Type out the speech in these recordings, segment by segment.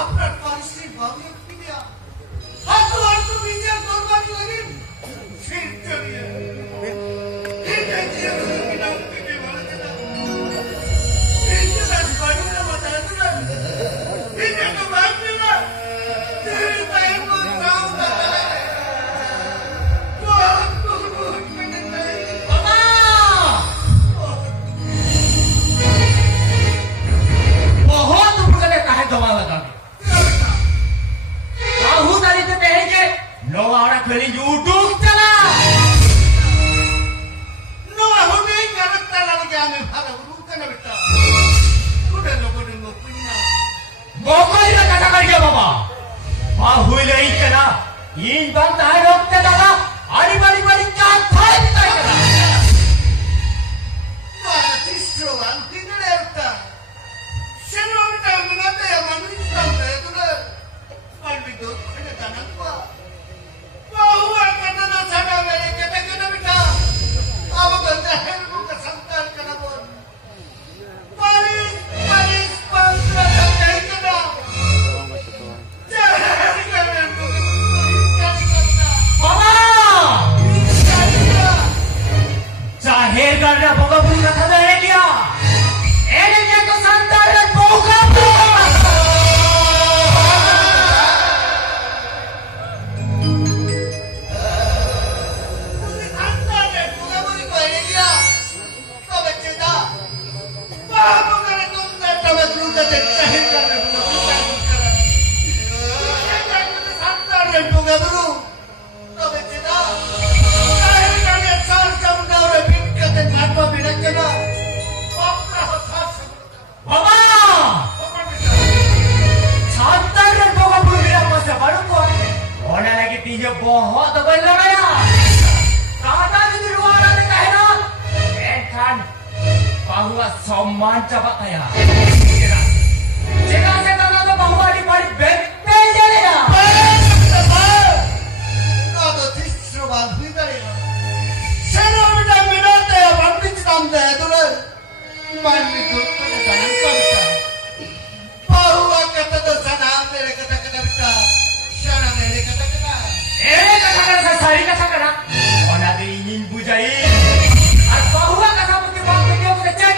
আপনার পারিশ্রিক ভাবে ফিরিয়া হাতু হাতু বিচার করবার লাগে ফির চলিয়ে এটা দিয়ে কিনা থেকে বলে না এটা তার বাড়ি না মাথা না এটা তো বাড়ি না তেরে পায়ে কোন নাম না दवा लगा आहू तारी तो कहेंगे नो आड़ा खेली यूट्यूब चला नो आहू नहीं करता लगे हमें भागा गुरु करना बेटा कुछ लोगों ने मोपिना मोपरी ना कथा कर गया बाबा आहू ले ही करा इन बात है रोकते दादा आरी बारी बारी क्या फाइल तय करा वाह तीसरो अंतिम ने उठा Senhor, tá me dando a mão de tanta, tu não. Mas me deu, ele tá na tua. Bahua kata na sana mere kata kata bita. Aba kata hai buka santal kana bon. Paris pantra kata kana. Jahar kana Baba. Jahir karna Baba pun kata dah dia. Ele dia tu santal dan buka. बहुत दबल लगाया kata di luar ada kahina kan bahwa सम्मान cepat kaya jika saya tahu tu bahwa di balik bete jalan kado tisro bahu dari saya sudah minat ya bandi sampai tu lah mandi tu jangan kata bahwa kata tu sana mere kata kata kita sana mere kata kita kata sari kata kata orang ada ingin bujai bahwa kata putih bangkit dia boleh cek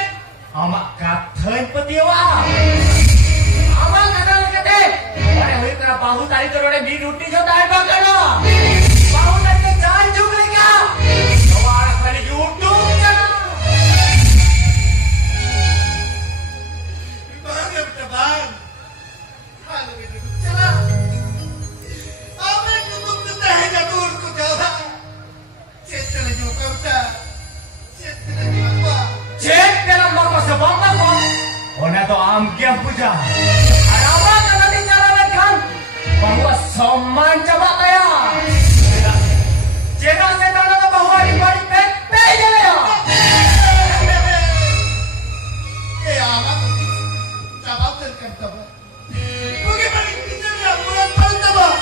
amak kata putih wah amak kata kata orang hui kena bahu tadi tu orang di ruti jo tadi bangkana bahu tadi jangan juga lagi orang kali YouTube jangan bangga betul bang kalau begitu jalan Cek dalam bangsa sebangsa pun, orang tu amkian puja. Apa kata di jalan kan? Bahwa सम्मान coba kaya. Cina setan tu bahwa di balik pete je ya. Apa tu? Jawab terkan tu. Bagaimana kita nak buat bangsa bah?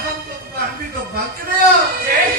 Ham tu bangsa tu bangsa ya. Cek.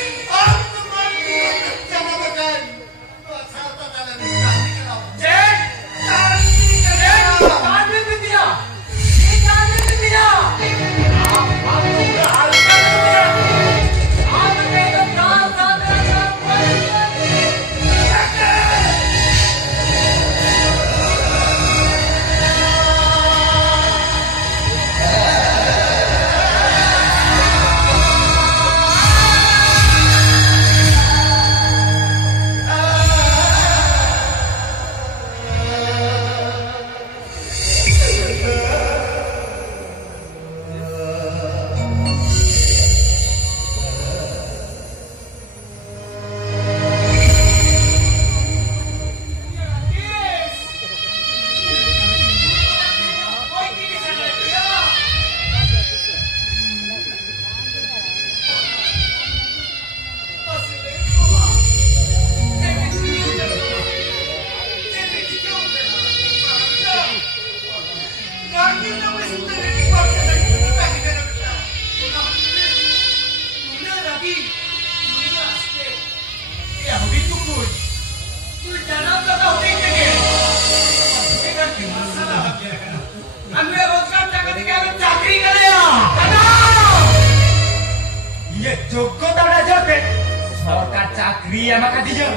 kriya makadinya.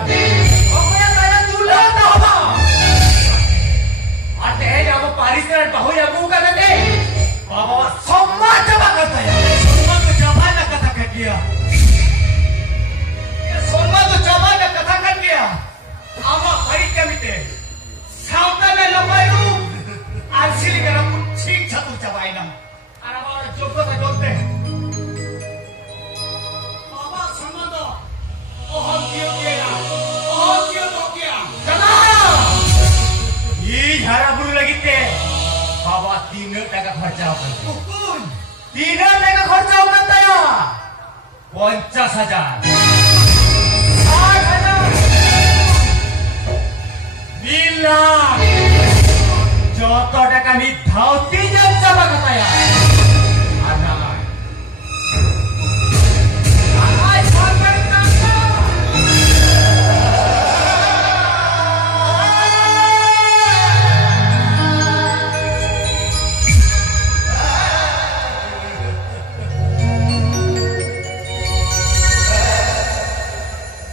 Pokoknya saya dulu tahu apa. Ate apa parisan bahu ya bukan ate. Bawa semua coba kata ya. Semua tu coba nak katakan dia. Semua tu coba nak katakan dia. Ama baik kami te. Sauta में लंबाई रू आंसली करा ठीक छतु चबाई ना. अरे बाबा जोको तो जोते. बाबा समझो. ओह क्यों किया? ओह क्यों तो किया? चला. ये हरा बुरु लगी ते. बाबा 3 टका खर्चा होगा. बुकुन. 3 टका खर्चा होगा तया. 50,000. 60,000. 2 lakh. Joto ada kami tahu tidak coba kata ya. Anak. Anak sampai kata.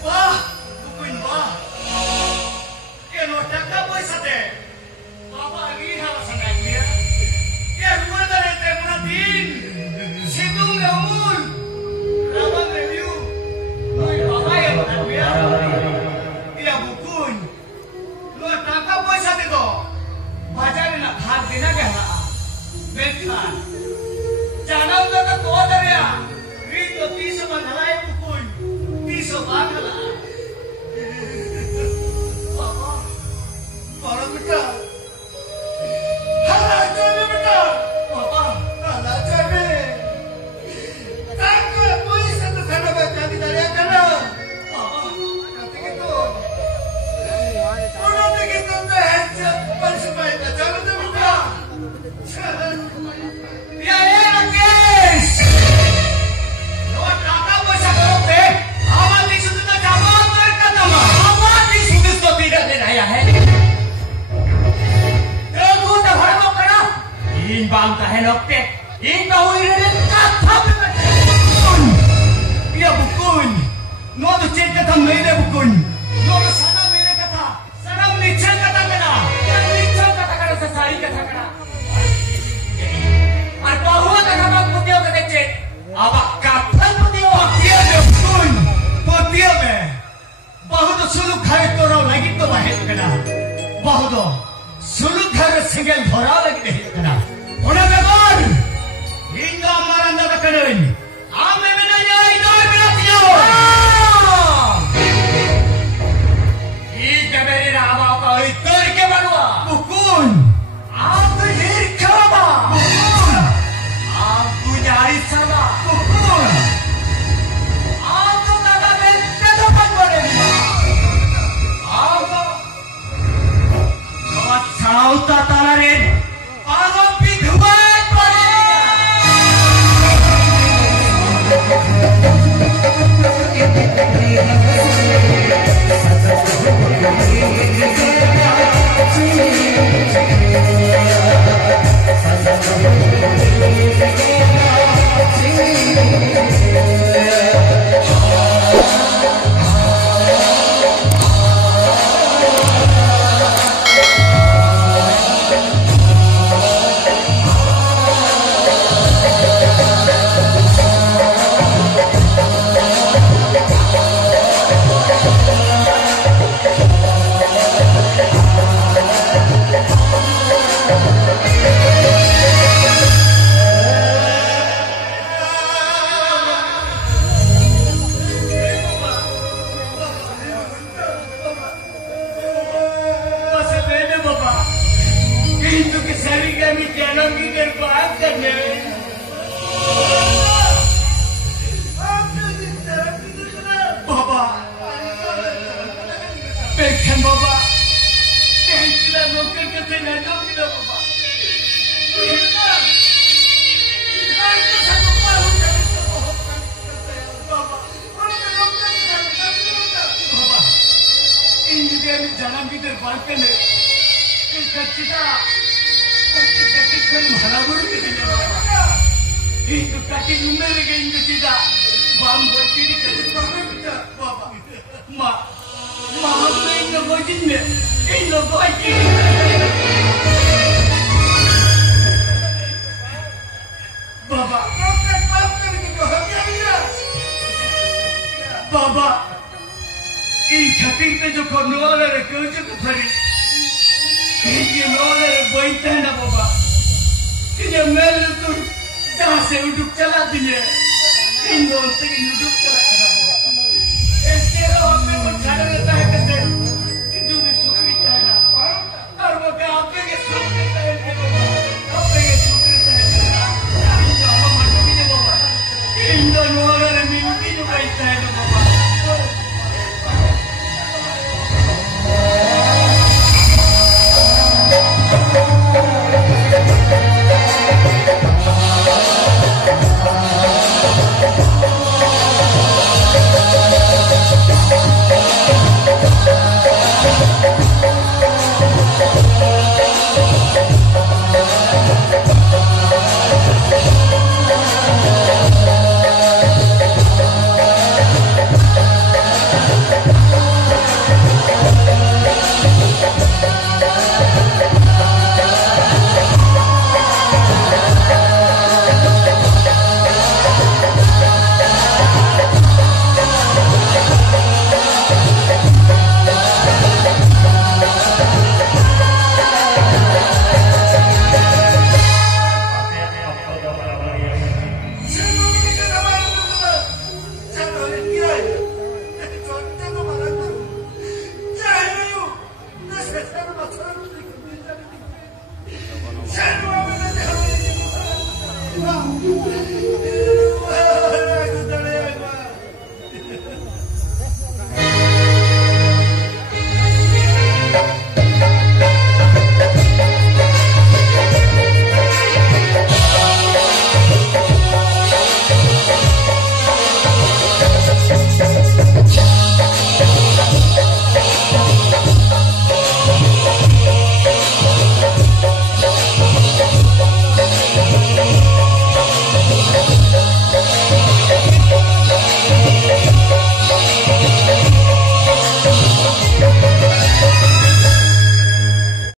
Wah, bukuin wah. Dia no taka boy sate. Papa lagi hal sangat dia. Dia rumah dari tempat din. Situ ngamul. Rawan review. Papa yang benar dia. Dia bukun. Lu taka boy sate ko. Baca ni nak hal dina kena. Betul. Jangan udah tak tua dari ya. Itu tisu manhalai bukun. Tisu bangala. Papa. Para kita. Halah jadi betul. Papa, halah jadi. Takut polis itu sana baca kita lihat kana. Papa, nanti gitu. Orang begitu tu hanya persemain baca itu betul. Ya guys. Luar kata bahasa korupsi. Awak di situ tak jawab mereka nama. Awak di situ tidak ada ya. In bang kahenokte, in tahu ini kata bukun. Ia bukun. No tu cek kata mereka bukun. No tu sana mereka kata. Sana nicen kata kena. Yang nicen kata kena sesari kata kena. Apa huwa kata mak putih kata cek. Awak kapan putih awak dia bukun. Putih me. Bahu tu suluk khai torau lagi tu bahaya kena. Bahu tu suluk khai singgel dhora lagi deh kena. Orang betul, hingga amaran dah kenen. Ame menanya itu berarti apa? Ini beri nama kau itu ke mana? Bukun. Aku hirka apa? Bukun. Aku nyari sama. Bukun. Aku kata benda dapat berapa? Aku kau tahu tak talarin? Aku jangan kita terpakai ni. Kita kan malah baru kita bapa. Itu kaki number lagi itu tidak. Bambu ini kita terpakai kita bapa. maafin na ko din ino ko iki Baba Baba in khatir pe jo khonwala re kerja ko phari ये नौले बैठे ना बाबा ये मेल तो जहाँ से उड़ूक चला दिए इन दोनों से इन उड़ूक चला इसके अलावा में वो छाड़ रहता है कहते कि जो भी सुख रहता है ना और वो क्या आप के सुख रहता है आप के सुख रहता है इन दोनों मर्दों की जो बाबा इन दोनों नौले मिलती जो बैठता है ना बाबा Wow.